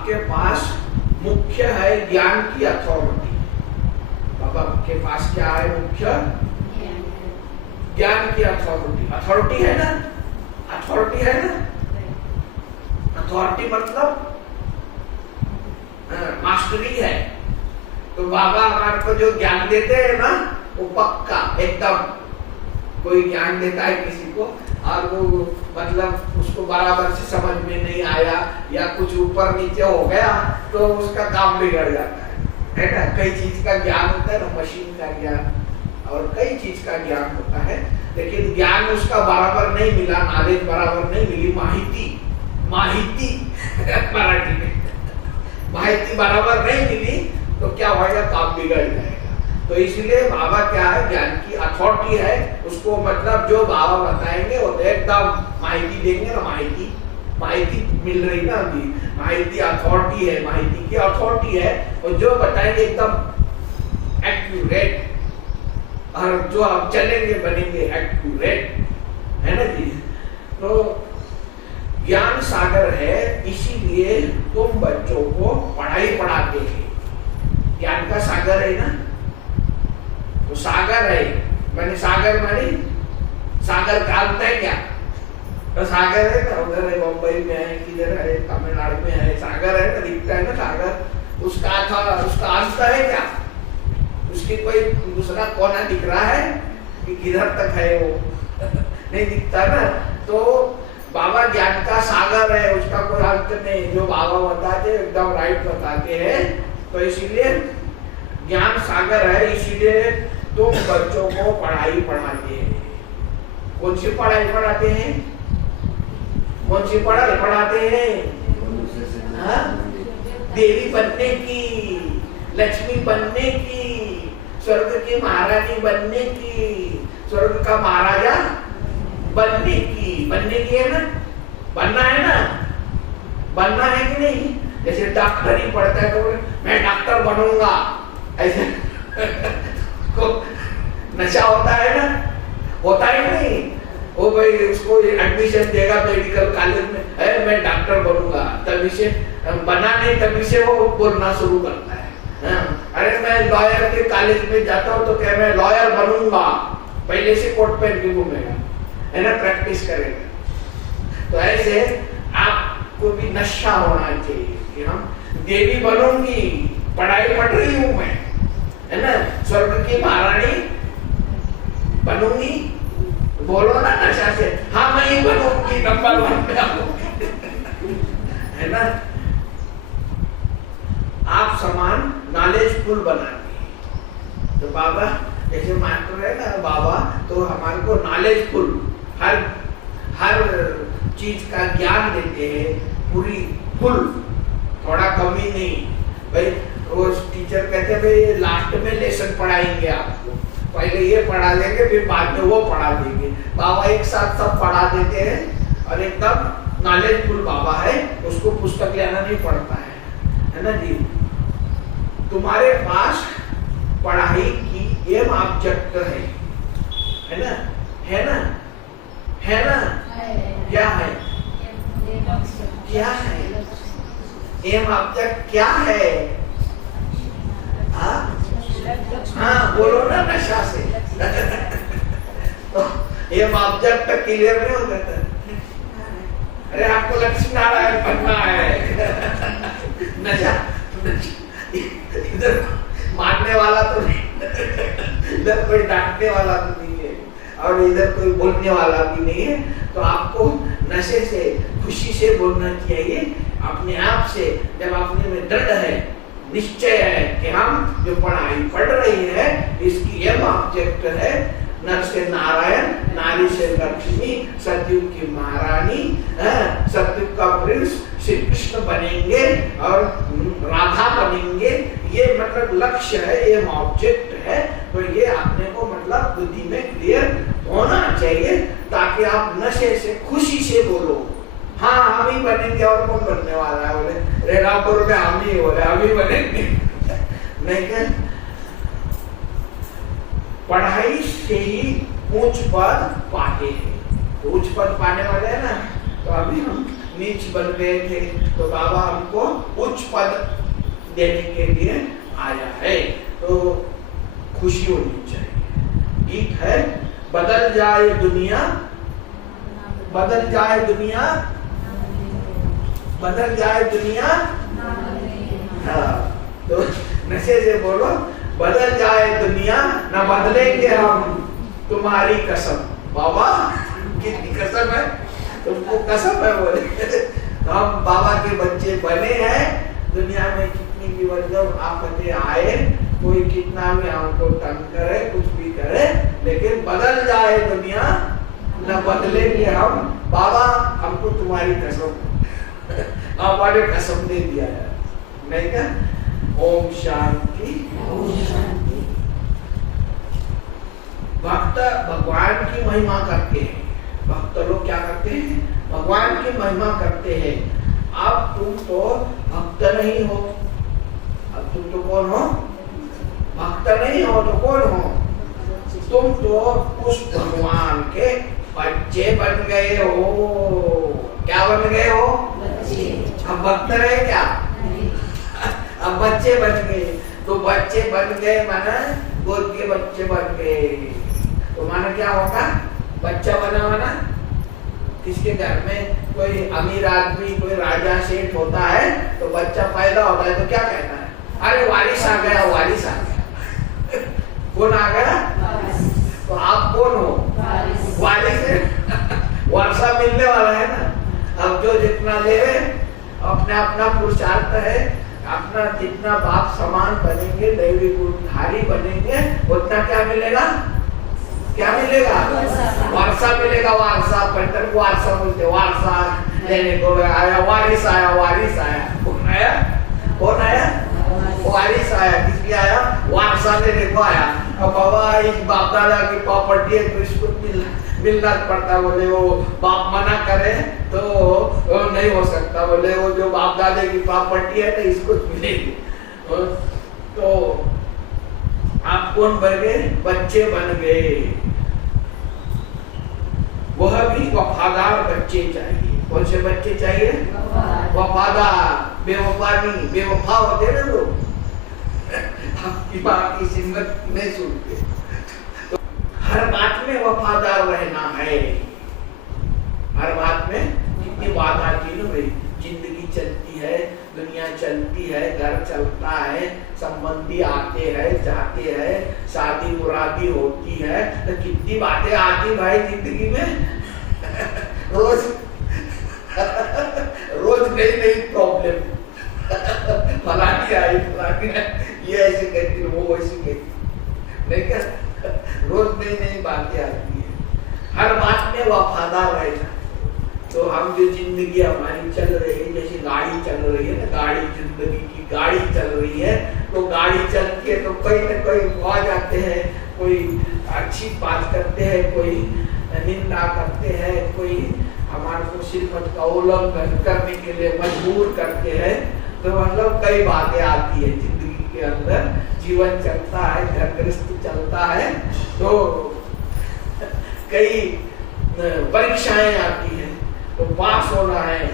आपके पास मुख्य है ज्ञान की अथॉरिटी। बाबा के पास क्या है? मुख्य ज्ञान की अथॉरिटी। अथॉरिटी है ना? अथॉरिटी है ना? अथॉरिटी मतलब मास्टरी है। तो बाबा हमारे को जो ज्ञान देते हैं ना, वो पक्का एकदम। कोई ज्ञान देता है किसी को और वो मतलब उसको बराबर से समझ में नहीं आया या कुछ ऊपर नीचे हो गया तो उसका काम बिगड़ जाता है ना? कई चीज का ज्ञान होता है ना, मशीन का ज्ञान और कई चीज का ज्ञान होता है, लेकिन ज्ञान उसका बराबर नहीं मिला, नॉलेज बराबर नहीं मिली, माहिती मराठी में माहिती बराबर नहीं मिली तो क्या होगा? काम बिगड़ जाएगा। तो इसलिए बाबा क्या है? ज्ञान की अथॉरिटी है। उसको मतलब जो बाबा बताएंगे वो तो एकदम माहिती देंगे ना। माहिती मिल रही ना अभी, माहिती अथॉरिटी है, माहिती की अथॉरिटी है और जो बताएंगे एकदम एक्यूरेट, और जो आप चलेंगे बनेंगे एक्यूरेट, है ना जी? तो ज्ञान सागर है, इसीलिए तुम बच्चों को पढ़ाई पढ़ाते हैं। ज्ञान का सागर है ना, तो सागर है। मैंने सागर मानी, सागर कालता है क्या? तो सागर है ना, उधर है, मुंबई में है, किधर है, तमिलनाडु में है, सागर है ना, दिखता है ना सागर। उसका अंत है क्या? उसकी कोई दूसरा कोना दिख रहा है कि किधर तक है? वो नहीं दिखता ना। तो बाबा ज्ञान का सागर है, उसका कोई अंत नहीं। जो बाबा बताते एकदम राइट बताते हैं। तो इसीलिए ज्ञान सागर है, इसीलिए तुम बच्चों को पढ़ाई पढ़ाते हैं। कौन सी पढ़ाई पढ़ाते हैं? कौन सी पढ़ाई पढ़ाते हैं? देवी बनने की, लक्ष्मी बनने की, स्वर्ग की महारानी बनने की, स्वर्ग का महाराजा बनने की है ना? बनना है ना? बनना है कि नहीं? जैसे डॉक्टर ही पढ़ता है तो मैं डॉक्टर बनूंगा, ऐसे को नशा होता है ना? होता ही नहीं। वो भाई उसको एडमिशन देगा मेडिकल कॉलेज में, है मैं डॉक्टर बनूंगा, तभी से बना नहीं, तभी से वो बोलना शुरू करता है। अरे मैं लॉयर के कॉलेज में जाता हूँ तो क्या मैं लॉयर बनूंगा, पहले से कोट पहन के घूमेगा, है ना? प्रैक्टिस करेगा। तो ऐसे आपको भी नशा होना चाहिए कि हम देवी बनूंगी, पढ़ाई पढ़ रही हूं मैं, है ना? स्वर्ग की महारानी बनूंगी, बोलो ना नशा से, हाँ मैं ही बनूंगी, नंबर 1 पे आऊंगी, है ना? आप समान नॉलेजफुल बनाते। तो बाबा जैसे मास्टर है ना बाबा, तो हमारे को नॉलेजफुल हर चीज का ज्ञान देते हैं, पूरी फुल, थोड़ा कमी नहीं। भाई वो टीचर कहते हैं भाई लास्ट में लेसन पढ़ाएंगे आपको, पहले ये पढ़ा देंगे फिर बाद में वो पढ़ा देंगे। बाबा एक साथ सब पढ़ा देते हैं और एकदम नॉलेजफुल बाबा है, उसको पुस्तक लेना नहीं पड़ता है ना जी? तुम्हारे पास पढ़ाई की एम ऑब्जेक्ट है ना? है ना? है ना? क्या है? क्या है एम ऑब्जेक्ट? क्या है? हाँ बोलो ना नशा से। तो एम ऑब्जेक्ट क्लियर नहीं होता था। अरे आपको लक्ष्मी नारायण बनना है, नशा इधर मारने वाला तो नहीं, इधर कोई डांटने वाला तो नहीं है और इधर कोई बोलने वाला भी नहीं है। तो आपको नशे से, खुशी से बोलना चाहिए अपने आप से। जब अपने में दृढ़ है, निश्चय है कि हम जो पढ़ाई पढ़ रही है इसकी एम ऑब्जेक्ट है नर से नारायण, नारी से लक्ष्मी, सतयुग की महारानी, सतयुग का प्रिंस श्री कृष्ण बनेंगे और राधा बनेंगे, ये मतलब लक्ष्य है, एम ऑब्जेक्ट है। तो ये आपने को मतलब बुद्धि में क्लियर होना चाहिए ताकि आप नशे से, खुशी से बोलो हाँ हम ही बनेंगे। और कौन बनने वाला है? बोले रेलापुर में हम ही हो रहे, हम ही बनेंगे। नहीं क्या? पढ़ाई से ही उच्च पद पाते हैं। तो उच्च पद पाने वाले हैं ना, तो अभी हम नीच बन गए थे, तो बाबा हमको उच्च पद देने के लिए आया है, तो खुशी होनी चाहिए। ठीक है, बदल जाए दुनिया, बदल जाए दुनिया, बदल जाए दुनिया। हाँ, तो नशे से बोलो, बदल जाए दुनिया न बदलेंगे हम तुम्हारी कसम। बाबा कितनी कसम है, तुमको कसम है बोले। हम बाबा के बच्चे बने हैं, दुनिया में कितनी भी मतलब आफतें आए, कोई कितना भी हमको तंग करे, कुछ भी करे, लेकिन बदल जाए दुनिया न बदलेंगे हम। बाबा हमको तुम्हारी कसम, बाबा ने कसम दे दिया है, नहीं क्या? ओम शांति, ओम शांति। भक्त भगवान की महिमा करते हैं, भक्त लोग क्या करते हैं? भगवान की महिमा करते हैं। अब तुम तो भक्त नहीं हो, अब तुम तो कौन हो? भक्त नहीं हो तो कौन हो? तुम तो उस भगवान के बच्चे बन गए हो। क्या बन गए हो? बच्चे। अब भक्त रहे क्या? अब बच्चे बन गए, तो बच्चे बन गए माना गोद के बच्चे बन गए, तो माना क्या होगा? बच्चा बना माना किसके घर में कोई अमीर आदमी, कोई राजा सेठ होता है, तो बच्चा पैदा होता है तो क्या कहता है? अरे वारिस आ गया, वारिस आ गया। कौन आ गया? तो आप कौन हो? वारिस है। वर्षा मिलने वाला है ना। अब जो जितना ले अपना अपना पुरुषार्थ है, अपना जितना बाप समान बनेंगे, दैवी गुणधारी बनेंगे, उतना क्या मिलेगा? क्या मिलेगा? वर्षा मिलेगा। वारसा, पंटर को वारसा बोलते, वारसा लेने को आया, वारिस आया, वारिस आया। कौन आया? कौन आया? वारिस आया। किसलिए आया? वारसा लेने को आया। अब बाबा इस बाप दादा की प्रॉपर्टी है तो इसको मिलना पड़ता, बोले वो बाप मना करे तो नहीं हो सकता, बोले वो जो बाप दादे की प्रॉपर्टी है तो इसको मिलेगी। तो आप कौन बन गए? बच्चे बन गए। वह भी वफादार बच्चे चाहिए। कौन से बच्चे चाहिए? वफादार। बेवफा नहीं, बेवफा होते ना लोग, आपकी बात की सिमत नहीं सुनते। तो हर बात में वफादार रहना है, हर बात में। कितनी बात आती है ना भाई, जिंदगी चलती है, दुनिया चलती है, घर चलता है, संबंधी आते हैं जाते हैं, शादी मुरादी होती है, तो कितनी बातें आती भाई जिंदगी में। रोज रोज नई नई प्रॉब्लम, फलानी आई, फलानी ये ऐसे कहती, वो वैसे कहती, नहीं क्या? रोज नई नई बातें आती है। हर बात में वफादार रहना। तो हम जो जिंदगी हमारी चल रही है, जैसे गाड़ी चल रही है ना, गाड़ी जिंदगी की गाड़ी चल रही है, तो गाड़ी चलती है तो कहीं न कहीं आ जाते हैं, कोई अच्छी बात करते हैं, कोई निंदा करते हैं, कोई हमारे को श्रीमत का उल्लंघन करने के लिए मजबूर करते हैं। तो मतलब कई बातें आती है जिंदगी के अंदर, जीवन चलता है, घर गृहस्थ चलता है, तो कई परीक्षाएं आती है, तो पास होना है।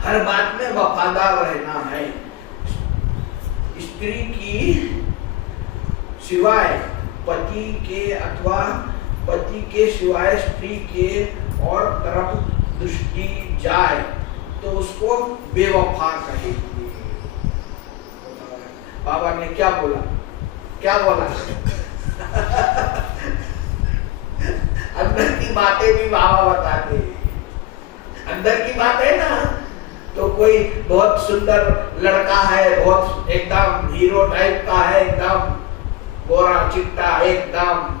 हर बात में वफादार रहना है। स्त्री की सिवाय पति के अथवा पति के सिवाय स्त्री के और तरफ दृष्टि जाए तो उसको बेवफा कहेंगे। बाबा ने क्या बोला? क्या बोला? अंदर की बातें भी बाबा बताते हैं। अंदर की बात है ना, तो कोई बहुत सुंदर लड़का है, बहुत एकदम हीरो टाइप का है, एकदम गोरा चिट्टा, एकदम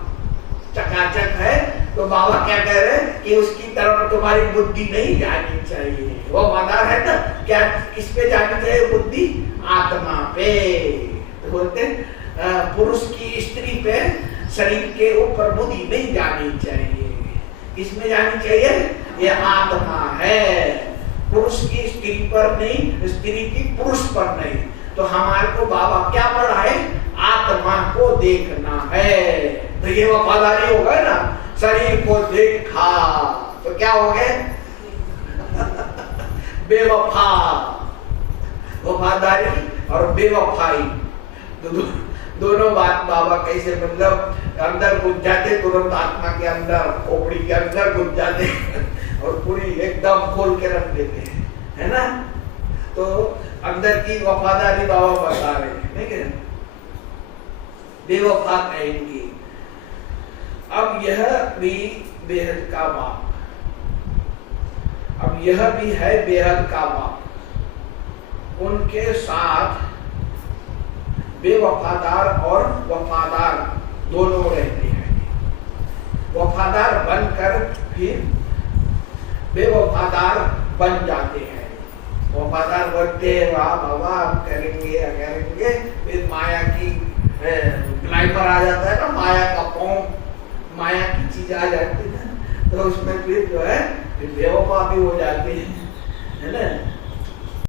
चकाचक है, तो बाबा क्या कह रहे हैं कि उसकी तरफ तुम्हारी बुद्धि नहीं जानी चाहिए। वो वफादार है ना, क्या किस पे जानी चाहिए बुद्धि? आत्मा पे। तो बोलते पुरुष की स्त्री पे, शरीर के ऊपर बुद्धि नहीं जानी चाहिए। किसमें जानी चाहिए? ये आत्मा है। पुरुष की स्त्री पर नहीं, स्त्री की पुरुष पर नहीं। तो हमारे को बाबा क्या पढ़ा है? आत्मा को देखना है। तो ये वफादारी होगा ना, शरीर को देखा तो क्या हो गए? बेवफा, वफादारी और बेवफाई दोनों बात बाबा कैसे मतलब अंदर घुस जाते, तुरंत आत्मा के अंदर, खोपड़ी के अंदर घुस जाते और पूरी एकदम खोल के रख देते हैं, है ना। तो अंदर की वफादारी बाबा बता रहे हैं, नहीं क्या? बेवफा कहेंगे। अब यह भी बेहद का बाप, अब यह भी है बेहद का बाप। उनके साथ बेवफादार और वफादार दोनों रहते हैं। वफादार बनकर फिर बेवफादार बन जाते हैं। वफादार बनते हैं, वाह बाबा हम करेंगे, फिर माया की ग्लाइमर आ जाता है ना, माया का पौंग, माया की चीज आ जाती है, तो उसमें फिर जो है बेवफा भी हो जाती है ना।